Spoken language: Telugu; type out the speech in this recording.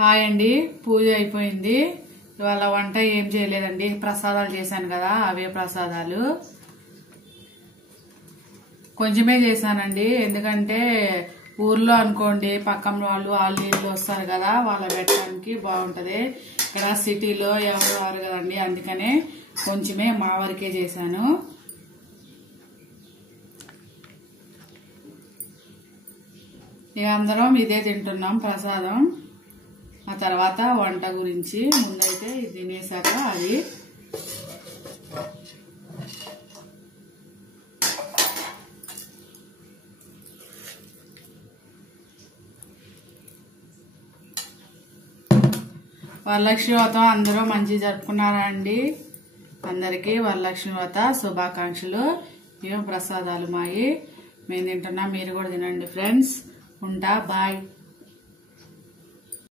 హాయ్ అండి, పూజ అయిపోయింది. ఇవాళ వంట ఏం చేయలేదండి, ప్రసాదాలు చేశాను కదా, అవే ప్రసాదాలు కొంచెమే చేశానండి. ఎందుకంటే ఊర్లో అనుకోండి పక్కన వాళ్ళు ఇల్లు వస్తారు కదా, వాళ్ళ పెట్టడానికి బాగుంటది. ఇక్కడ సిటీలో ఎవరు రారు కదండి, అందుకనే కొంచెమే మా వరకే చేశాను. ఇక అందరం ఇదే తింటున్నాం ప్రసాదం. ఆ తర్వాత వంట గురించి ముందైతే ఇది తినేసాక అది వరలక్ష్మి వ్రతం అందరూ మంచి జరుపుకున్నారా అండి? అందరికీ వరలక్ష్మి వ్రత శుభాకాంక్షలు. ఏం ప్రసాదాలు మాయి మేము తింటున్నాం, మీరు కూడా తినండి ఫ్రెండ్స్. ఉంటా, బాయ్.